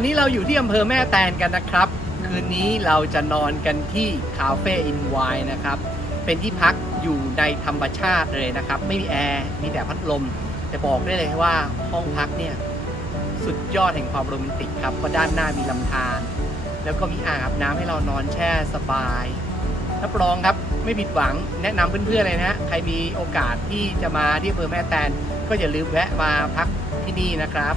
อนนี้เราอยู่ที่อำเภอแม่แตนกันนะครับ คืนนี้เราจะนอนกันที่คาเฟ่อินไวนะครับ เป็นที่พักอยู่ในธรรมชาติเลยนะครับ ไม่มีแอร์ มีแต่พัดลม แต่บอกได้เลยว่าห้องพักเนี่ย สุดยอดแห่งความโรแมนติกครับเพราะด้านหน้ามีลำธารแล้วก็มีอ่างอาบน้ำให้เรานอนแช่สบายรับรองครับไม่ผิดหวังแนะนำเพื่อนๆเลยนะฮะใครมีโอกาสที่จะมาที่อำเภอแม่แตน ก็อย่าลืมแวะมาพักที่นี่นะครับ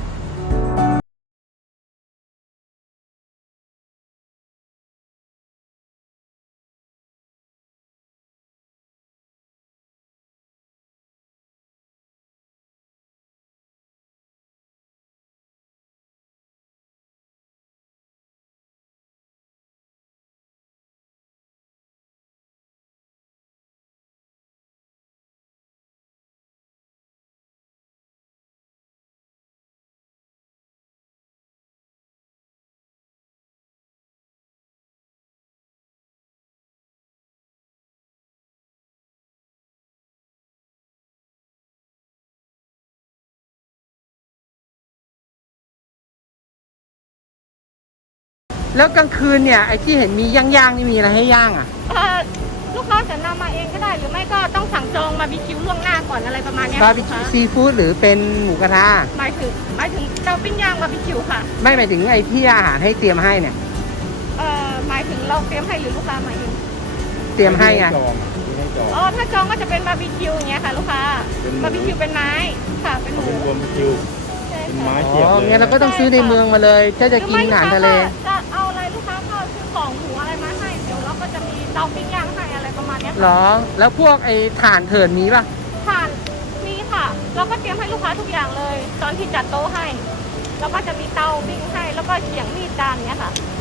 แล้วกลางคืนเนี่ยไอ้ที่เห็นมีย่างๆนี่มีอะไรให้ย่างอะเอ่อลูกค้าจะนำมาเองก็ได้หรือไม่ก็ต้องสั่งจองมาบีคิวล่วงหน้าก่อนอะไรประมาณเนี้ยบาร์บีคิวซีฟู้ดหรือเป็นหมูกระทะหมายถึงหมายถึงเตาปิ้งย่างบาร์บีคิวค่ะไม่หมายถึงไอ้ที่อาหารให้เตรียมให้เนี่ย เอ่อหมายถึงเราเตรียมให้หรือลูกค้ามาเองเตรียมให้ไงจองมีให้จอง อ๋อถ้าจองก็จะเป็นบาร์บีคิวอย่างเงี้ยค่ะ ลูกค้าเป็นหมู บาร์บีคิวเป็นไม้ค่ะเป็นหมูเป็นรวมคิวใช่เป็นค่ะไม้อ๋เสียบอเลยงั้นเราก็ต้องซื้อในเมืองมาเลย ถ้าจะกินอาหารทะเล หรือไม่ลูกค้าก็ เราก็จะมีเตาปิ้งย่างให้อะไรประมาณเนี้ยหรค่ะอ แล้วพวกไอ้ถ่านเถินมีป่ะผ่านมีค่ะ เราก็เตรียมให้ลูกค้าทุกอย่างเลย ตอนที่จัดโต๊ะให้ แล้วก็จะมีเตาปิ้งให้ แล้วก็เขียงมีดจานเนี้ยค่ะอ